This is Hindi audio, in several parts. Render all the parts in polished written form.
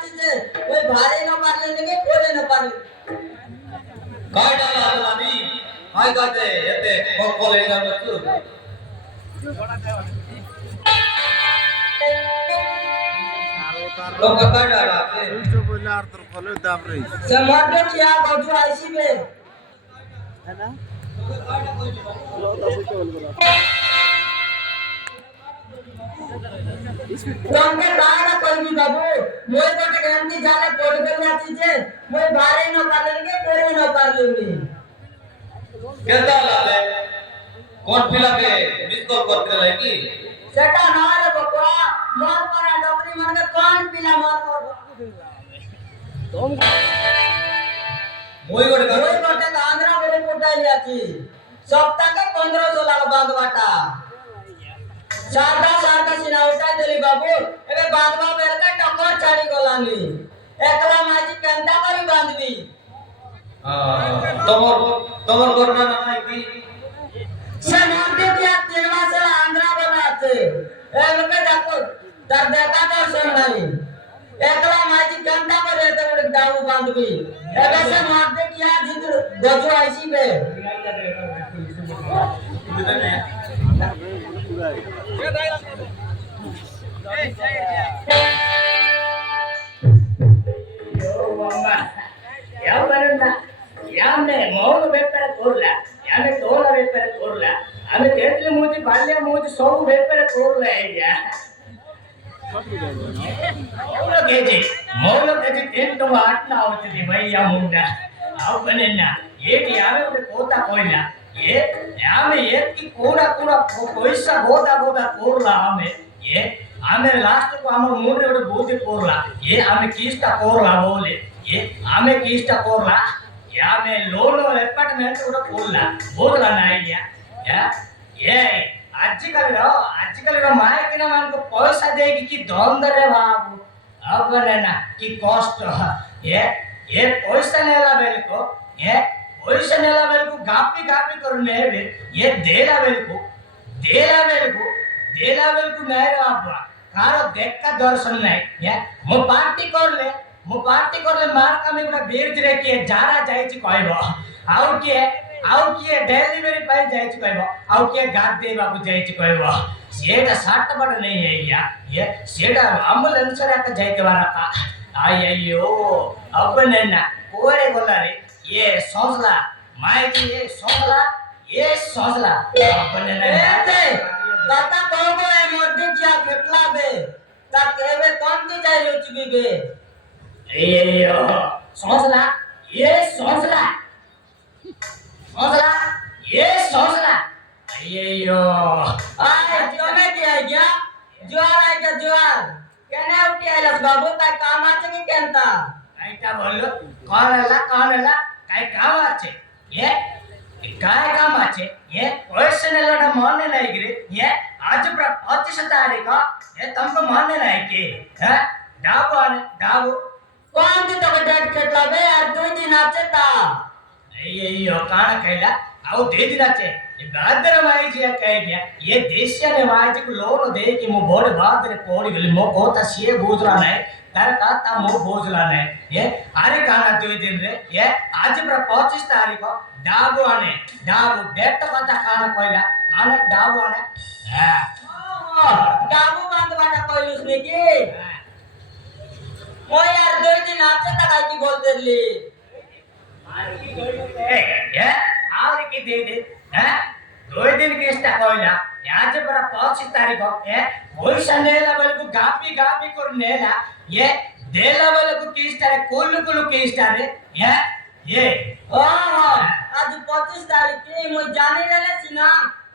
नाचीचे कोई भारे न पारले नहीं कोरे न पारले काय डाला आदमी काय करते येते कोले ना बच्चू लोग काय डाला आते जो बोला अर्थ खोले दाब रही समाज क्या बाजू आईसी में है ना लो तो बोल बोला तुमके बाहर कोई भी बाबू मोय कोटे गांधी जाले कोड करना चीजे मोय बाहर न पालेंगे कोरे न पालेंगे कहता लाते कौन पिला के मिसको करते रहे की सेटा नारे बकवा मोर पर डोकरी मन के कौन पिला मोर पर तुम मोई कोटे आंध्रा बोले कोटाई जाती सप्ताह के 1500 लाख बांध बाटा शारदा शारदा सिना उठाई देली बाबू एबे बांधवा बेर के टक्कर छाड़ी गलानी एकला माजी कंटा करी बांधबी तमर करना ना की समाप्ति किया 3 मास आंध्रा बनाते ए लोग देखो दर देखा दर्शन नहीं एकला माजी कंटा पर रहते बड़े दाऊ बांधबी एबे से समाप्ति किया जित गजो आईसी पे ಯಾವನೇ ಮೌನ ಬೇಪರ ಕೋರ್ಲ ಯಾವನೇ ತೋಲ ಬೇಪರ ಕೋರ್ಲ ಆಮೆ ತೇತ್ಲೆ ಮೂತಿ ಬಾಲ್ಯ ಮೂತಿ ಸೋವು ಬೇಪರ ಕೋರ್ಲ ಈಗ ಮೌನ ಕೆಜಿ ತಿಂಟು ಆಟ್ನ ಆಗುತ್ತದೆ ಮೈಯ ಮುಂಡ ಅವನನ್ನ ಏಟಿ ಯಾವೇ ಒಂದು ಕೋತ ಕೋಯ್ಲ ये आमे एक की कोड़ा कोड़ा पैसा बोदा बोदा कोरला आमे लास्ट को आमे मुंडे ओडे बोदी कोरला ये आमे कीस्टा कोरला बोले ये आमे कीस्टा कोरला ये आमे लोन अपार्टमेंट ओडे कोरला बोदला नाइया ये आजकल मायकिना मानको पैसा देगी की दंदरे बाबू अपना की कष्ट ये पैसा नेला बेलको ये पैसा नेला बेलको गापी गापी करने ये देला बेलको नहीं बाबा कारो देखा दर्शन नहीं ये मो पार्टी कर ले मार का में गुडा बेर जरे के जारा जाय छि कहबो आउ के डेलीवरी पाई जाय छि कहबो आउ के गाद दे बाबू जाय छि कहबो सेटा साट बड नहीं है ये सेटा एम्बुलेंस रे का जाय के बारा का अय्यो अब नन्ना कोरे बोला रे ये सोचला माय की ये सोचला अब नन्ना एते दाता कहबो ए मोदी क्या केटला बे ता केबे कोन की जाय लोचबी बे अय्यो सोचला ये सोचला अय्यो आय जोने दिया गया ज्वार है क्या ज्वार केने उठी आइलस बाबू काय काम आछे की केनता कायटा बोललो कोन हला काय काम आछे ये काय काम आछे ये पर्सनल मानने नहीं गिरे ये आज 25 तारीख ये तुमको मानने नहीं के है डाबो कौन ती तो डेट केटला बे यार 2 दिन आछे ता अय्यो काना कहला आउ दे दिन आछे ये बादर माई जी कह गया ये देशिया ने माई जी को लोन दे कि मो बोड़ बादर कोड़ी गली मो कोता से बूझला नहीं तर का ता मो बूझला नहीं ये अरे काना 2 दिन रे ये आज 25 तारीख डाबो डेट पता खाना कोइला आने डाबो आने डाबू बांध बाटा कोइलुस ने की ओ यार 2 दिन आछे ता काय की बोलते ली ये और की दे हैं 2 दिन के स्टा कोइला आज 25 तारीख है पैसा नेला बोले को गापी कर नेला ये देला बोले को किस्टा रे कुल किस्टा रे ये आज 25 तारीख के मो जाने रहले सिना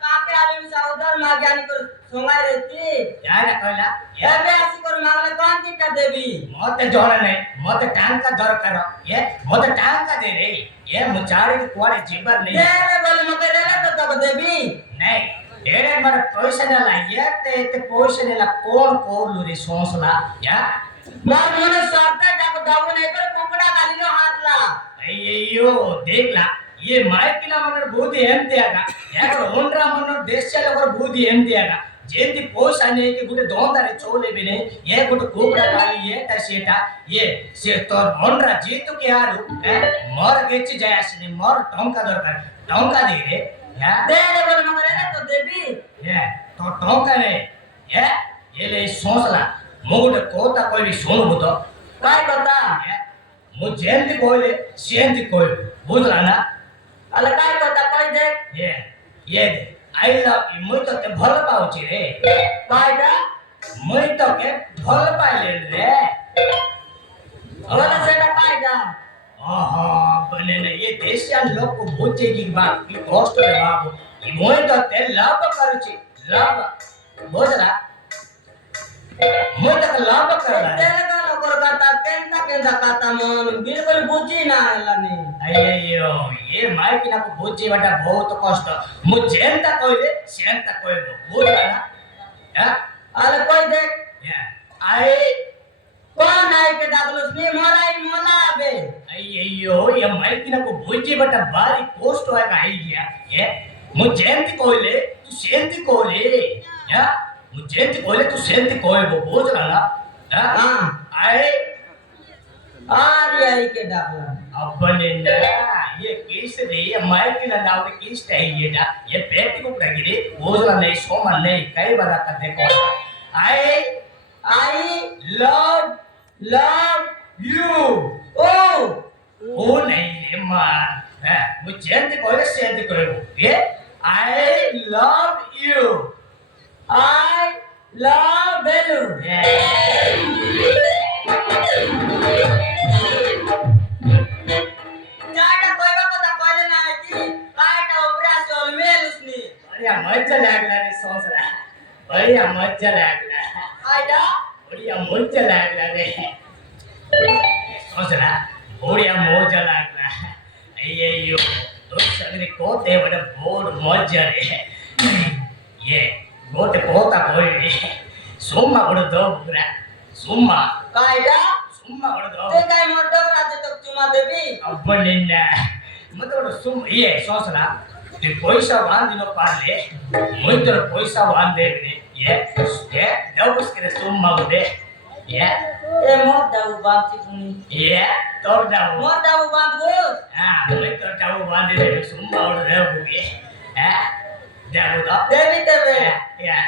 काके आले में साउदर मागानी को सोंगाई रहती यार कहला ये बेसी कर मांगले कौन की कर देबी मते जोर नहीं मते टांका दरकार ये मते टांका दे रे ये मुचारी के कोड़े जीवर नहीं ये बोले मते रहले तो तब देबी नहीं डेरे मारे पैसा नेला ये ते पैसा नेला कौन कोरलु रे सोसला या मार मोने सारता जाको दाबो नहीं कर कुकड़ा गाली नो हाथला अय्यो देखला ये मायकिना मनर बूदी एंते आगा यार ओनरा मनर देशले ओकर बूदी एंते आगा जेंती पैसा नहीं कि गुटे दोंदारे चोले भी नहीं ये गुटे कुकड़ा काली ये ता सेटा ये से तोर मोनरा जीतु के यारू मोर गेची जायासिनी मोर टंका दरकार टंका दे रे या दे रे बोले मगर एना तो देबी ये तो टंका ने ये ले सोसला मुगुटे कोता कोई भी सुनबो तो काय কথা मु जेंती कोइले सेंती कोइ बुझला ना अले काय কথা কই দে ये आई लव यू मुई तो के भल पाउची रे কায়টা मुई तो के भल पाइले रे बोले सेटा कायटा ओहो बने ने ये देशियान लोग को बुझे की बात की कष्ट रे बाबू ई मुई तो ते लाभ करूची लाभ बुझला मुई तो के लाभ करला तेलगा लोकर कथा केंता केंता कथा मन बिल्कुल बुझी ना हलानी अయ్యయ్యో ये माइक ना को बुझी बटा बहुत कष्ट मु जेंता कोइले सेंता कोइबो बुझला ना अले कोई देख आई कौन आई के दाखलुस नी मोराई मोला बे अయ్యయ్యో ये माइक ना को बुझी बटा बारी कष्ट है का आई गया ये मु जेंती कोइले तू सेंती कोइले मु जेंती कोइले तू सेंती कोइबो बुझला ना हां आई आरी आई के दाखला अपने ना ये किस रे ये माइक ना नाव किस चाहिए ना ये पेटी को प्रगिरे बुझला नहीं सोमा नहीं कई बार का देखो आई आई लव लव यू ओ ओ नहीं रे मां मुझे जेंती कोइले सेंती कोइबो ये I love you I love बेलू जाटा कोइबा कथा कोइले ना आई की कायटा उपरास मेलुसनी बढ़िया मजा लागला रे सोसरा बढ़िया मजा लागला कायटा बढ़िया मजा लागला रे सोसरा बढ़िया मजा लागला अయ్యయ్యో तो सगरे कोते बड़े बोर मजा रे ये गोटे पोता कोई सोमा बड़ दो बुरा सोमा कायटा सोमा बड़ दो ते काय मोटो राजे तक चुमा देबी अपने ना मतलब सुम ये सोसरा ते पैसा बांधिनो पाले मुई तो पैसा बांधे ये दब उसके सुम माउदे ये मोट दाऊ बांधी पुनी ये तो दाऊ मोट दाऊ बांधो हां मुई तो दाऊ बांधे दे सुम माउद दे बुगे दाऊ तो देवी देवे ये